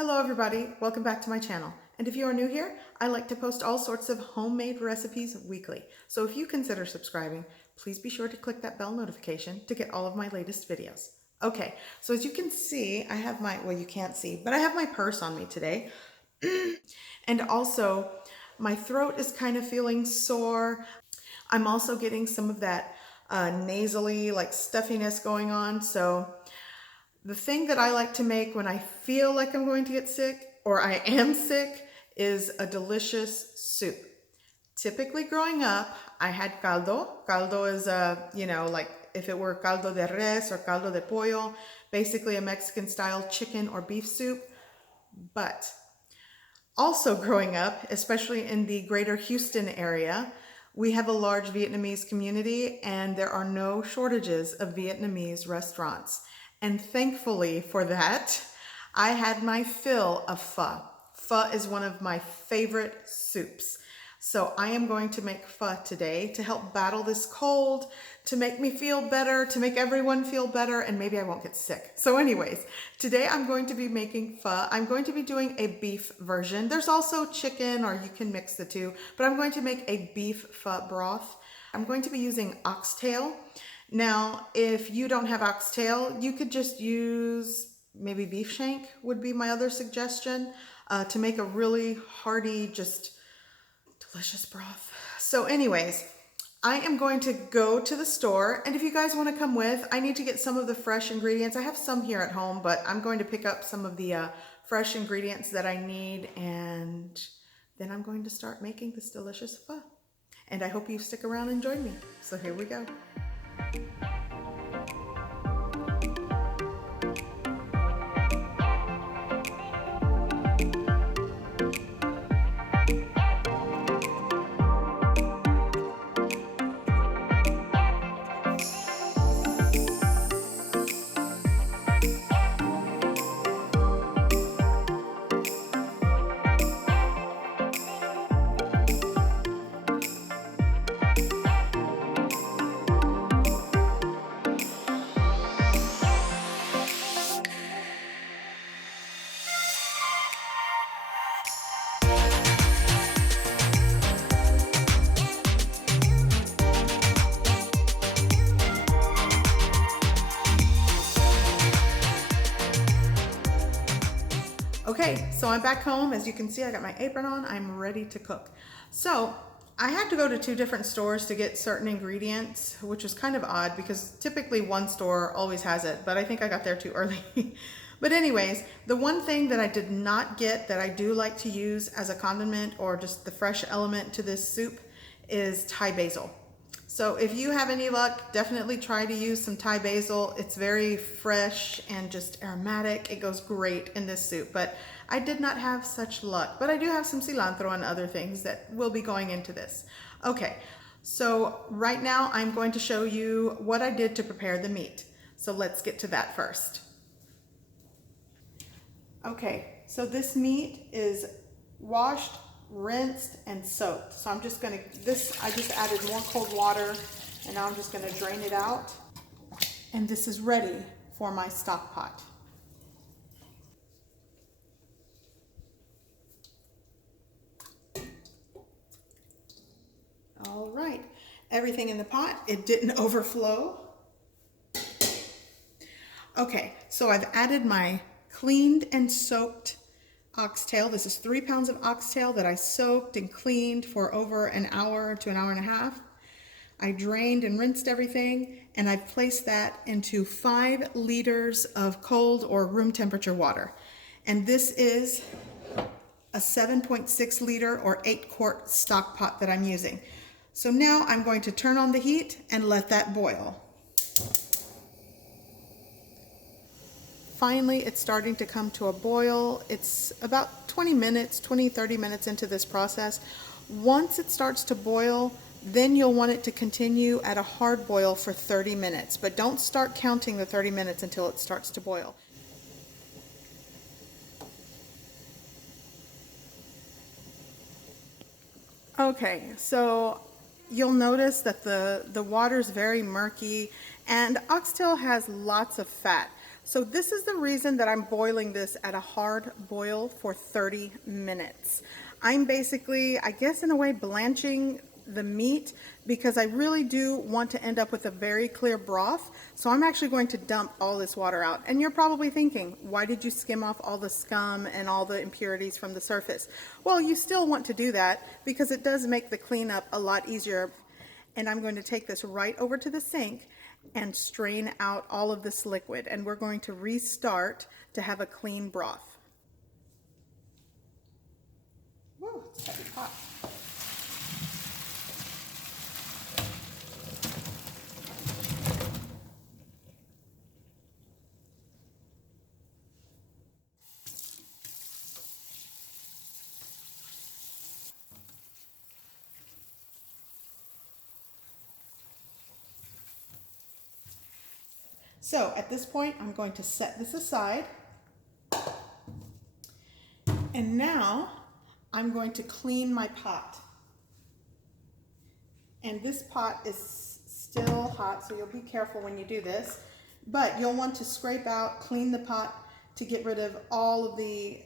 Hello everybody, welcome back to my channel. And if you are new here, I like to post all sorts of homemade recipes weekly. So if you consider subscribing, please be sure to click that bell notification to get all of my latest videos. Okay, so as you can see, I have my, well you can't see, but I have my purse on me today. And also, my throat is kind of feeling sore. I'm also getting some of that nasally like stuffiness going on. So the thing that I like to make when I feel like I'm going to get sick or I am sick is a delicious soup. Typically growing up, I had caldo. Caldo is like if it were caldo de res or caldo de pollo, basically a Mexican style chicken or beef soup. But also growing up, especially in the greater Houston area, we have a large Vietnamese community and there are no shortages of Vietnamese restaurants. And thankfully for that, I had my fill of pho. Pho is one of my favorite soups. So I am going to make pho today to help battle this cold, to make me feel better, to make everyone feel better, and maybe I won't get sick. So anyways, today I'm going to be making pho. I'm going to be doing a beef version. There's also chicken, or you can mix the two, but I'm going to make a beef pho broth. I'm going to be using oxtail. Now, if you don't have oxtail, you could just use maybe beef shank would be my other suggestion to make a really hearty, just delicious broth. So anyways, I am going to go to the store, and if you guys want to come with, I need to get some of the fresh ingredients. I have some here at home, but I'm going to pick up some of the fresh ingredients that I need, and then I'm going to start making this delicious pho. And I hope you stick around and join me. So here we go. Okay, so I'm back home. As you can see, I got my apron on. I'm ready to cook. So I had to go to two different stores to get certain ingredients, which was kind of odd because typically one store always has it, but I think I got there too early. But anyways, the one thing that I did not get that I do like to use as a condiment or just the fresh element to this soup is Thai basil. So if you have any luck, definitely try to use some Thai basil. It's very fresh and just aromatic. It goes great in this soup, but I did not have such luck. But I do have some cilantro and other things that will be going into this. Okay, so right now I'm going to show you what I did to prepare the meat. So let's get to that first. Okay, so this meat is washed, rinsed, and soaked. So I'm just gonna, I just added more cold water and now I'm just gonna drain it out. And this is ready for my stock pot. All right, everything in the pot, it didn't overflow. Okay, so I've added my cleaned and soaked oxtail. This is 3 pounds of oxtail that I soaked and cleaned for over an hour to an hour and a half. I drained and rinsed everything, and I've placed that into 5 liters of cold or room temperature water. And this is a 7.6 liter or 8 quart stock pot that I'm using. So now I'm going to turn on the heat and let that boil. Finally, it's starting to come to a boil. It's about 30 minutes into this process. Once it starts to boil, then you'll want it to continue at a hard boil for 30 minutes, but don't start counting the 30 minutes until it starts to boil. Okay, so you'll notice that the water is very murky and oxtail has lots of fat. So this is the reason that I'm boiling this at a hard boil for 30 minutes. I'm basically, I guess in a way, blanching the meat because I really do want to end up with a very clear broth. So I'm actually going to dump all this water out. And you're probably thinking, why did you skim off all the scum and all the impurities from the surface? Well, you still want to do that because it does make the cleanup a lot easier. And I'm going to take this right over to the sink and strain out all of this liquid, and we're going to restart to have a clean broth. Whoa, it's heavy pot. So at this point, I'm going to set this aside. And now I'm going to clean my pot. And this pot is still hot, so you'll be careful when you do this. But you'll want to scrape out, clean the pot to get rid of all of the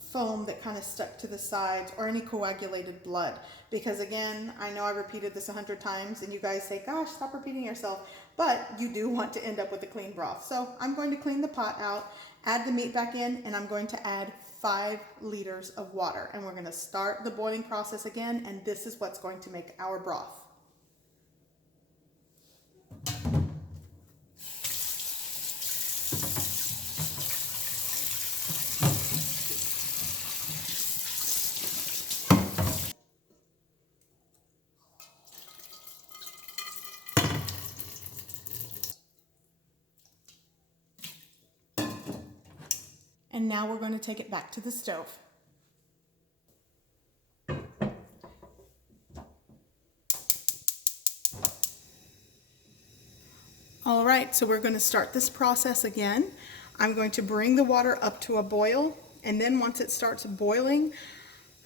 foam that kind of stuck to the sides or any coagulated blood. Because again, I know I repeated this 100 times and you guys say, gosh, stop repeating yourself. But you do want to end up with a clean broth. So I'm going to clean the pot out, add the meat back in, and I'm going to add 5 liters of water. And we're going to start the boiling process again, and this is what's going to make our broth. And now we're going to take it back to the stove. All right, so we're going to start this process again. I'm going to bring the water up to a boil, and then once it starts boiling,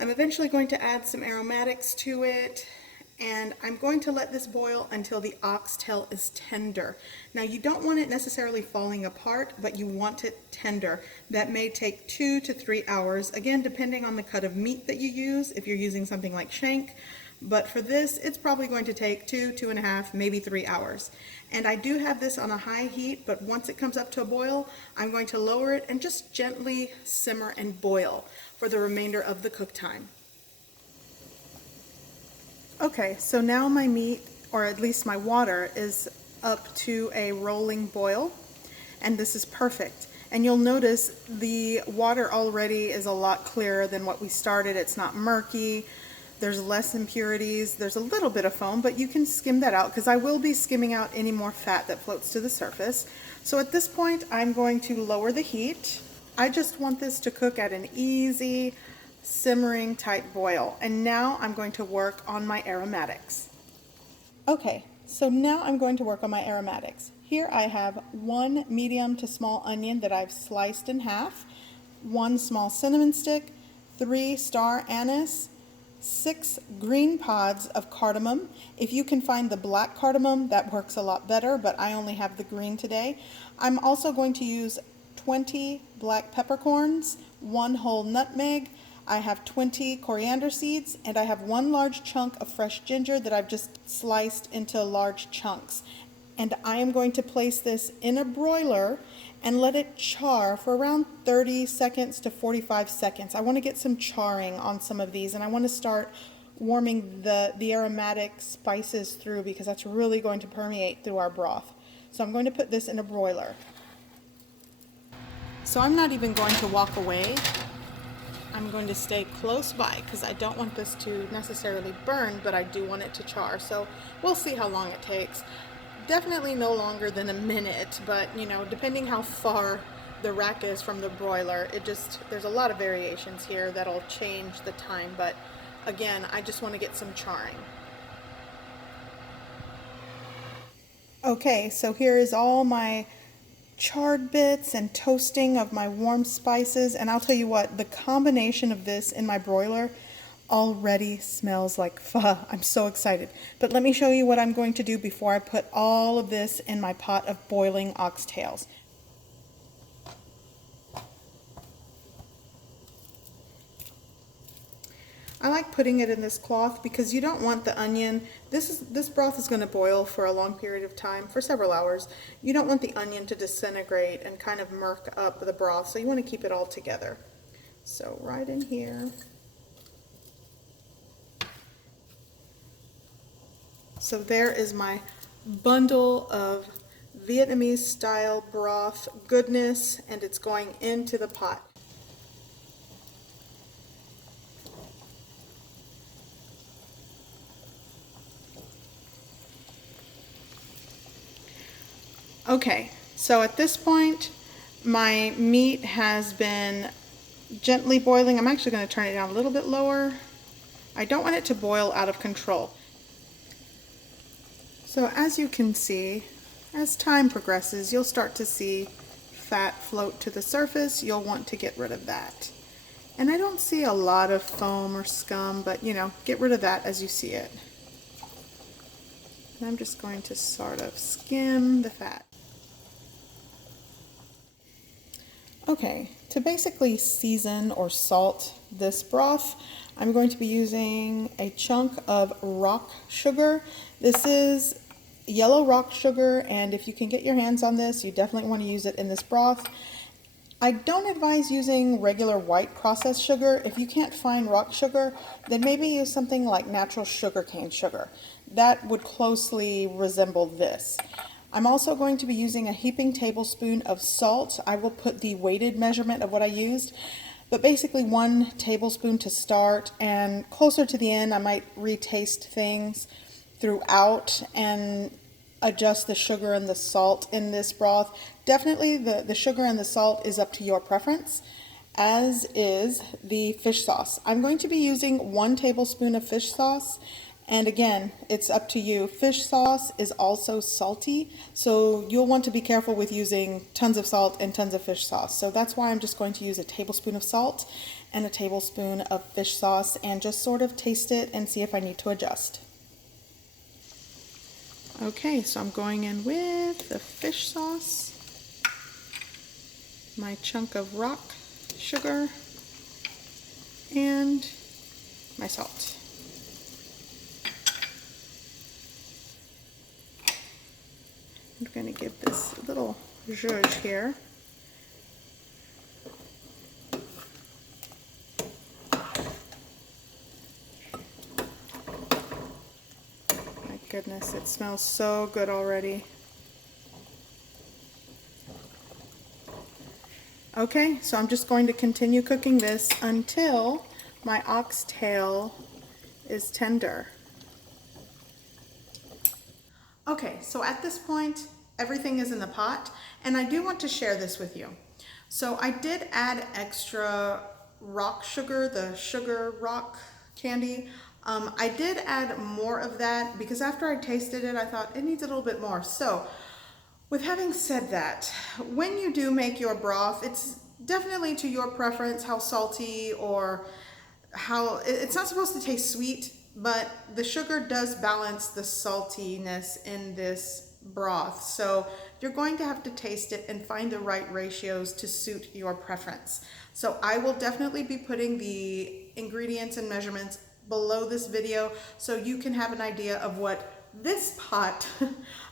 I'm eventually going to add some aromatics to it, and I'm going to let this boil until the oxtail is tender. Now you don't want it necessarily falling apart, but you want it tender. That may take 2 to 3 hours, again depending on the cut of meat that you use, if you're using something like shank. But for this, it's probably going to take 2, 2.5, maybe 3 hours. And I do have this on a high heat, but once it comes up to a boil, I'm going to lower it and just gently simmer and boil for the remainder of the cook time. Okay, so now my meat, or at least my water, is up to a rolling boil, and this is perfect. And you'll notice the water already is a lot clearer than what we started. It's not murky, there's less impurities, there's a little bit of foam, but you can skim that out because I will be skimming out any more fat that floats to the surface. So at this point, I'm going to lower the heat. I just want this to cook at an easy, simmering tight boil. And now I'm going to work on my aromatics. Okay, so now I'm going to work on my aromatics. Here I have 1 medium to small onion that I've sliced in half, 1 small cinnamon stick, 3 star anise, 6 green pods of cardamom. If you can find the black cardamom, that works a lot better, but I only have the green today. I'm also going to use 20 black peppercorns, 1 whole nutmeg, I have 20 coriander seeds, and I have 1 large chunk of fresh ginger that I've just sliced into large chunks. And I am going to place this in a broiler and let it char for around 30 seconds to 45 seconds. I want to get some charring on some of these, and I want to start warming the aromatic spices through because that's really going to permeate through our broth. So I'm going to put this in a broiler. So I'm not even going to walk away. I'm going to stay close by because I don't want this to necessarily burn, but I do want it to char. So we'll see how long it takes. Definitely no longer than a minute, but you know, depending how far the rack is from the broiler, there's a lot of variations here that'll change the time, but again, I just want to get some charring. Okay, so here is all my charred bits and toasting of my warm spices, and I'll tell you what, the combination of this in my broiler already smells like pho. I'm so excited. But let me show you what I'm going to do before I put all of this in my pot of boiling oxtails. I like putting it in this cloth because you don't want the onion. This broth is going to boil for a long period of time, for several hours. You don't want the onion to disintegrate and kind of murk up the broth, so you want to keep it all together. So right in here. So there is my bundle of Vietnamese style broth goodness, and it's going into the pot. Okay, so at this point, my meat has been gently boiling. I'm actually going to turn it down a little bit lower. I don't want it to boil out of control. So as you can see, as time progresses, you'll start to see fat float to the surface. You'll want to get rid of that. And I don't see a lot of foam or scum, but you know, get rid of that as you see it. And I'm just going to sort of skim the fat. Okay, to basically season or salt this broth, I'm going to be using a chunk of rock sugar. This is yellow rock sugar, and if you can get your hands on this, you definitely want to use it in this broth. I don't advise using regular white processed sugar. If you can't find rock sugar, then maybe use something like natural sugarcane sugar. That would closely resemble this. I'm also going to be using a heaping tablespoon of salt. I will put the weighted measurement of what I used, but basically 1 tablespoon to start, and closer to the end I might retaste things throughout and adjust the sugar and the salt in this broth. Definitely the sugar and the salt is up to your preference, as is the fish sauce. I'm going to be using 1 tablespoon of fish sauce. And again, it's up to you. Fish sauce is also salty, so you'll want to be careful with using tons of salt and tons of fish sauce. So that's why I'm just going to use a tablespoon of salt and a tablespoon of fish sauce and just sort of taste it and see if I need to adjust. Okay, so I'm going in with the fish sauce, my chunk of rock sugar, and my salt. I'm going to give this a little zhuzh here. My goodness, it smells so good already. Okay, so I'm just going to continue cooking this until my oxtail is tender. Okay, so at this point, everything is in the pot, and I do want to share this with you. So I did add extra rock sugar, the sugar rock candy. I did add more of that because after I tasted it, I thought it needs a little bit more. So with having said that, when you do make your broth, it's definitely to your preference how salty or how, it's not supposed to taste sweet, but the sugar does balance the saltiness in this broth. So you're going to have to taste it and find the right ratios to suit your preference. So I will definitely be putting the ingredients and measurements below this video so you can have an idea of what this pot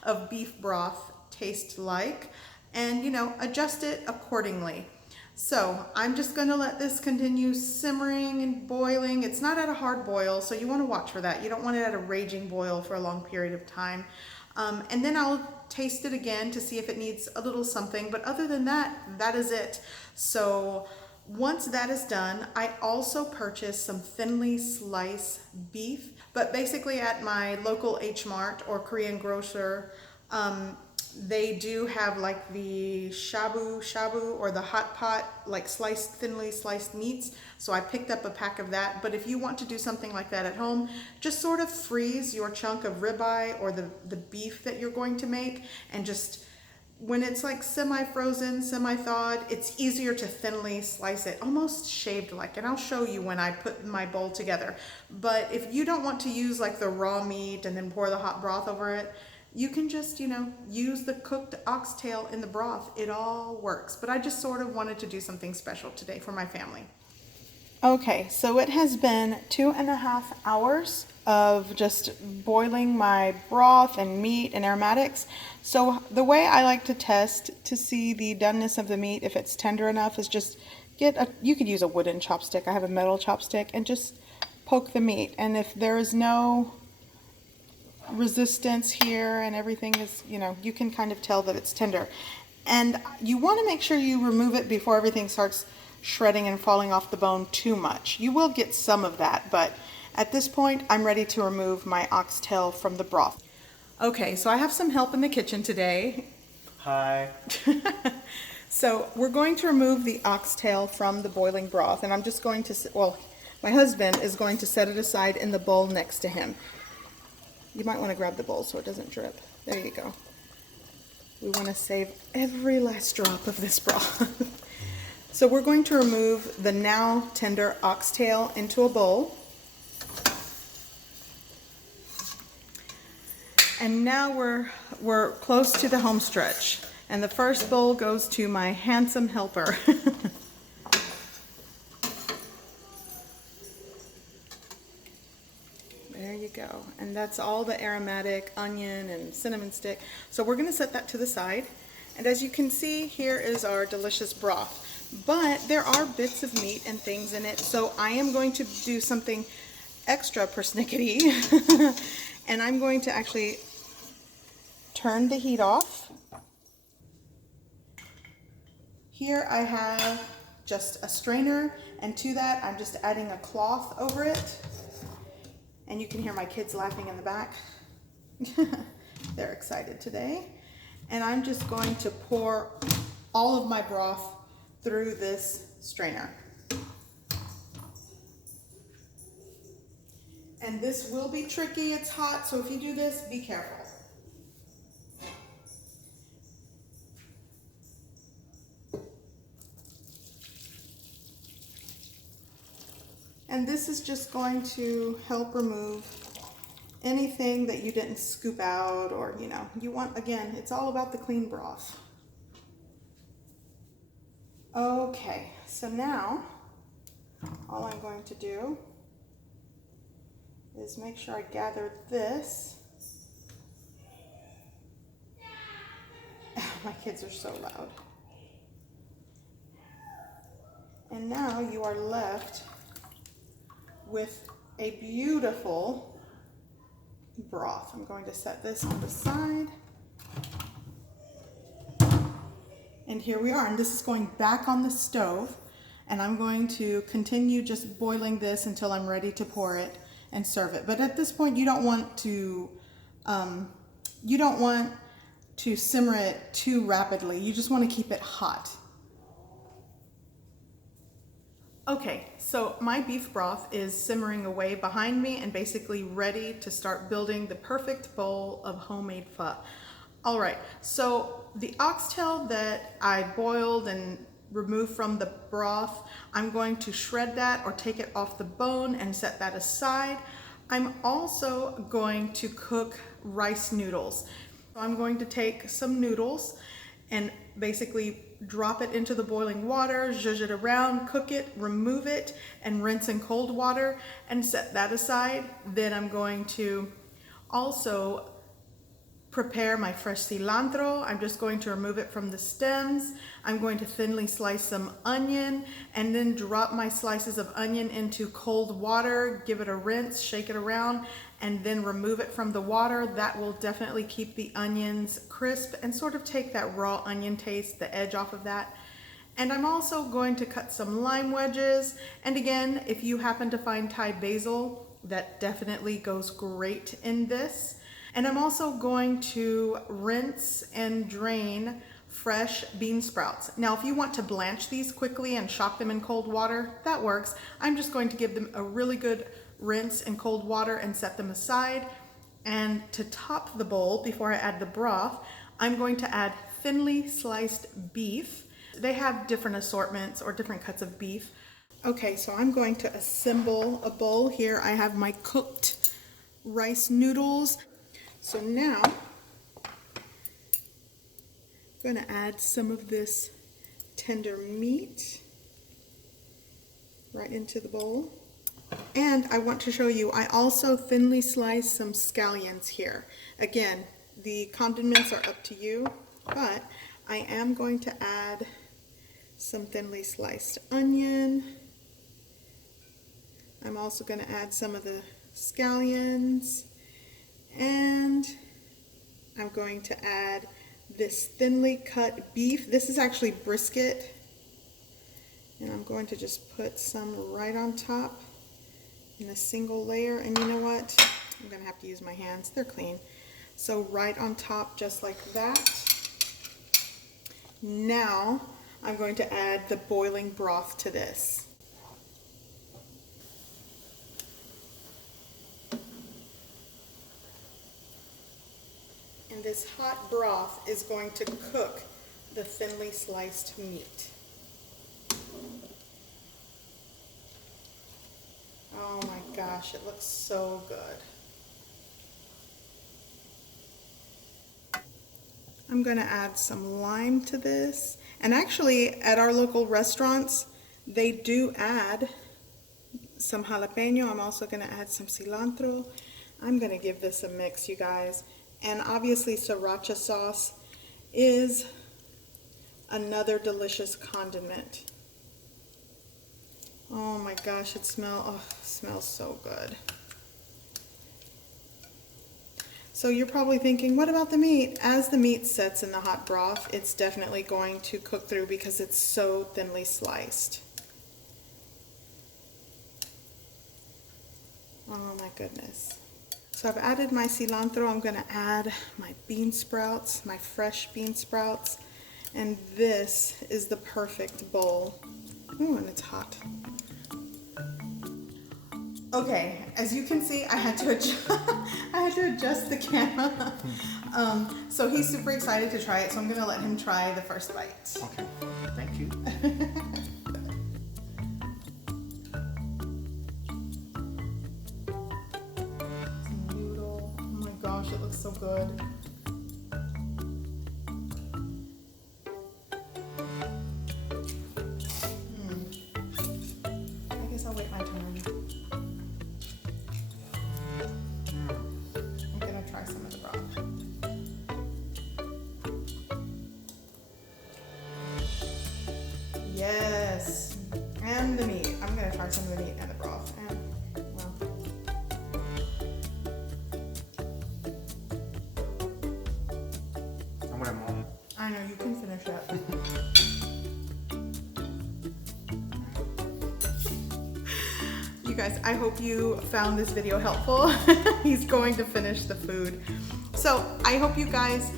of beef broth tastes like and, you know, adjust it accordingly. So I'm just going to let this continue simmering and boiling. It's not at a hard boil, so you want to watch for that. You don't want it at a raging boil for a long period of time. And then I'll taste it again to see if it needs a little something. But other than that, that is it. So once that is done, I also purchased some thinly sliced beef. But basically at my local H Mart or Korean grocer, they do have like the shabu shabu or the hot pot, like thinly sliced meats. So I picked up a pack of that. But if you want to do something like that at home, just sort of freeze your chunk of ribeye or the beef that you're going to make, and just when it's like semi-frozen, semi-thawed, it's easier to thinly slice it, almost shaved like, and I'll show you when I put my bowl together. But if you don't want to use like the raw meat and then pour the hot broth over it, you can just, you know, use the cooked oxtail in the broth. It all works. But I just sort of wanted to do something special today for my family. Okay, so it has been 2.5 hours of just boiling my broth and meat and aromatics. So the way I like to test to see the doneness of the meat, if it's tender enough, is just you could use a wooden chopstick. I have a metal chopstick, and just poke the meat. And if there is no resistance here and everything is, you can kind of tell that it's tender. And you want to make sure you remove it before everything starts shredding and falling off the bone too much. You will get some of that, but at this point I'm ready to remove my oxtail from the broth. Okay, so I have some help in the kitchen today. Hi. So we're going to remove the oxtail from the boiling broth, and I'm just going to, well, my husband is going to set it aside in the bowl next to him. You might want to grab the bowl so it doesn't drip. There you go. We want to save every last drop of this broth. So we're going to remove the now tender oxtail into a bowl. And now we're close to the home stretch. And the first bowl goes to my handsome helper. There you go. And that's all the aromatic onion and cinnamon stick. So we're going to set that to the side. And as you can see, here is our delicious broth. But there are bits of meat and things in it, so I am going to do something extra persnickety. And I'm going to actually turn the heat off. Here I have just a strainer, and to that I'm just adding a cloth over it. And you can hear my kids laughing in the back. They're excited today. And I'm just going to pour all of my broth through this strainer. And this will be tricky, it's hot, so if you do this, be careful. And this is just going to help remove anything that you didn't scoop out, or you want, again, it's all about the clean broth. Okay, so now all I'm going to do is make sure I gather this. My kids are so loud. And now you are left with a beautiful broth. I'm going to set this on the side. And here we are, and this is going back on the stove, and I'm going to continue just boiling this until I'm ready to pour it and serve it. But at this point, you don't want to simmer it too rapidly. You just want to keep it hot. Okay, so my beef broth is simmering away behind me and basically ready to start building the perfect bowl of homemade pho. All right, so the oxtail that I boiled and removed from the broth, I'm going to shred that or take it off the bone and set that aside. I'm also going to cook rice noodles. I'm going to take some noodles and basically drop it into the boiling water, zhuzh it around, cook it, remove it, and rinse in cold water and set that aside. Then I'm going to also prepare my fresh cilantro. I'm just going to remove it from the stems. I'm going to thinly slice some onion and then drop my slices of onion into cold water, give it a rinse, shake it around, and then remove it from the water. That will definitely keep the onions crisp and sort of take that raw onion taste, the edge off of that. And I'm also going to cut some lime wedges. And again, if you happen to find Thai basil, that definitely goes great in this. And I'm also going to rinse and drain fresh bean sprouts. Now, if you want to blanch these quickly and shock them in cold water, that works. I'm just going to give them a really good rinse in cold water and set them aside. And to top the bowl, before I add the broth, I'm going to add thinly sliced beef. They have different assortments or different cuts of beef. Okay, so I'm going to assemble a bowl here. I have my cooked rice noodles. So now I'm going to add some of this tender meat right into the bowl. And I want to show you, I also thinly sliced some scallions here. Again, the condiments are up to you, but I am going to add some thinly sliced onion. I'm also going to add some of the scallions, and I'm going to add this thinly cut beef. This is actually brisket, and I'm going to just put some right on top in a single layer. And you know what? I'm going to have to use my hands. They're clean. So right on top, just like that. Now I'm going to add the boiling broth to this. And this hot broth is going to cook the thinly sliced meat. Oh my gosh, it looks so good. I'm going to add some lime to this. And actually, at our local restaurants, they do add some jalapeno. I'm also going to add some cilantro. I'm going to give this a mix, you guys. And obviously, sriracha sauce is another delicious condiment. Oh my gosh, it smells so good. So you're probably thinking, what about the meat? As the meat sets in the hot broth, it's definitely going to cook through because it's so thinly sliced. Oh my goodness. So I've added my cilantro. I'm going to add my bean sprouts, my fresh bean sprouts. And this is the perfect bowl. Ooh, and it's hot. Okay, as you can see, I had to adjust the camera. So he's super excited to try it, so I'm going to let him try the first bite. Okay, thank you. Some noodle. Oh my gosh, it looks so good. I guess I'll wait my turn. Try some of the broth. Yes, and the meat. I'm gonna try some of the meat and the broth. And well, I'm gonna move. I know you can finish that. You guys, I hope you found this video helpful. He's going to finish the food. So I hope you guys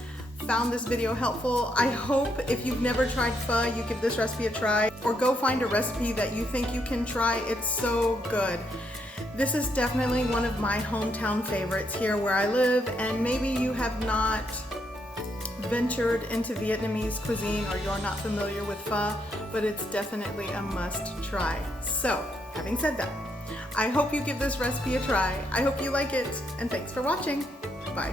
found this video helpful. I hope if you've never tried pho, you give this recipe a try, or go find a recipe that you think you can try. It's so good. This is definitely one of my hometown favorites here where I live, and maybe you have not ventured into Vietnamese cuisine or you're not familiar with pho, but it's definitely a must try. So having said that, I hope you give this recipe a try. I hope you like it, and thanks for watching. Bye.